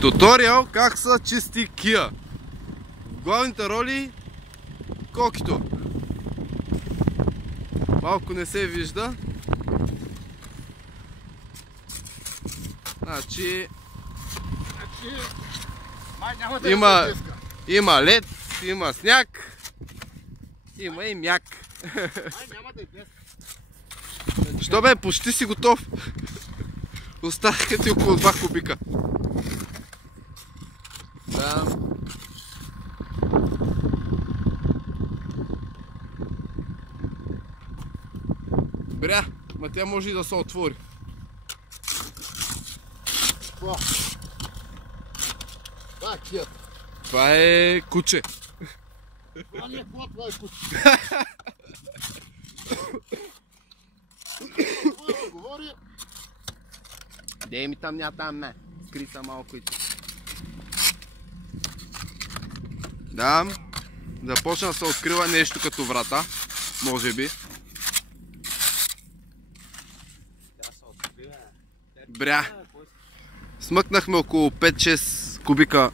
Туториал как се чисти Kia. В главните роли Кокито. Малко не се вижда. Значи има лед, има сняг, има и мяк. Що бе, почти си готов. Оставяха ти около 2 кубика. Да. Бря, ма тя може и да се отвори. Това е кият. Това е куче. Това не е кола, това е куче. Това да говори. Дей ми там, ня там, не. Скри са малко и ти. Да. Започна да се открива нещо като врата. Може би. Бря. Смъкнахме около 5-6 кубика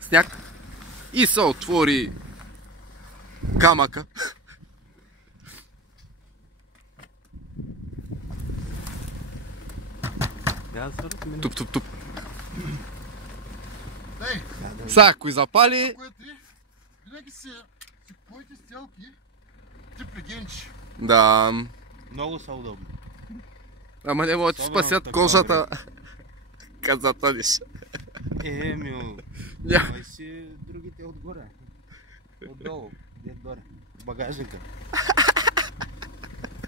сняг и се отвори камъка. Туп. Сега, ако и запали... Винаги си купувайте стелки тип легенчи. Да. Много са удобни. Ама не могат да ти спасят кожата. Като затънеш. Мил. Май си другите отгоре. Отдолу. Горе. Багажника.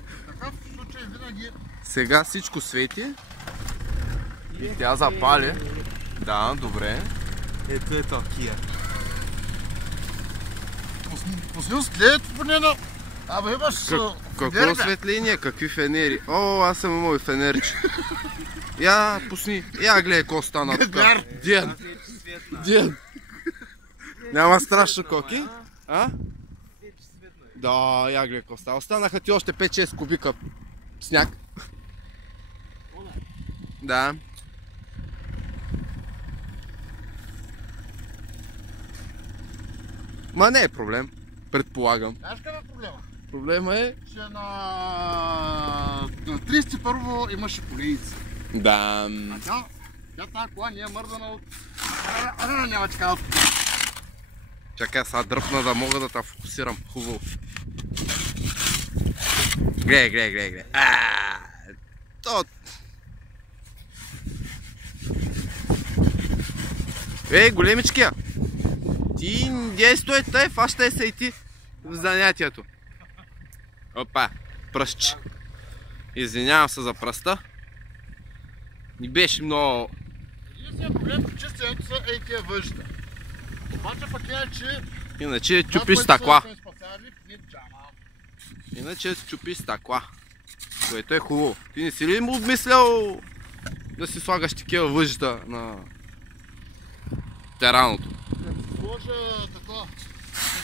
В такъв случай винаги... Сега всичко свети. И тя запали. Да, добре. Ето е Kia. Пусни склеят поне на... Абе имаш... Какво осветление? Какви фенери? О, аз съм имал и фенерче. Я пусни. Я гледай какво стана тук. Ден. Няма страшно коки. А? Да, я гледай какво стана. Останаха ти още 5-6 кубика сняг. Да. Ма не е проблем. Предполагам. Знаеш къде е проблема? Проблема е... Че на 31-во имаше полиция. Да. А тя тази кола не е мърдана от... Няма такава. Чакай, сега дръпна да мога да те фокусирам. Хубаво. Гледай. Ей, големичкия! Ти не стой тъй, фащай се и ти в занятието. Опа, пръстче. Извинявам се за пръста. Не беше много... Единственият проблем при чистенето са тия въжите. Обаче пък е, че... Иначе чупиш стъкла. Иначе чупиш стъкла. Което е хубаво. Ти не си ли му обмислял да си слагаш такива въжита на тераното? Да си сложа такова. Да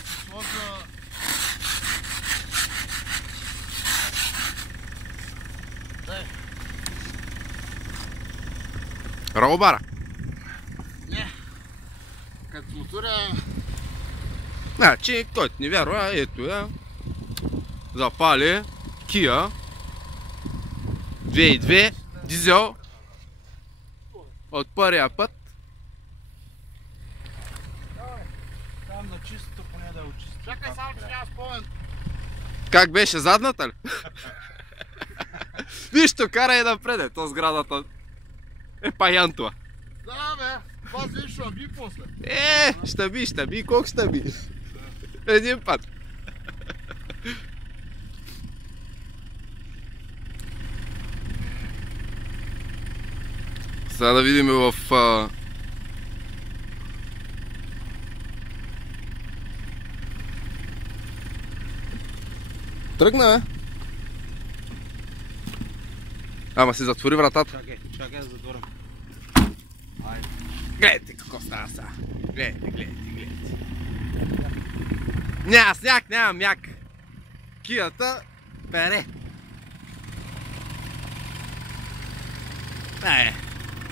си сложа... Ролбара? Не. Като мотора... Значи, който не вярва, ето я. Запали Kia 2.2 дизел от първия път. Там на чистото поне да очисти. Чакай само, че няма спомен. Как беше, задната ли? Нищо, карай напред, то сградата е паянтова. Да, бе, това си ще би после. Ще би, колко ще би? Един път. Сега да видим в... Тръгна, бе. Ама си затвори вратата. Чакай да затворим. Гледайте какво става сега. Гледайте. Няма сняг, няма мяк. Кията пере.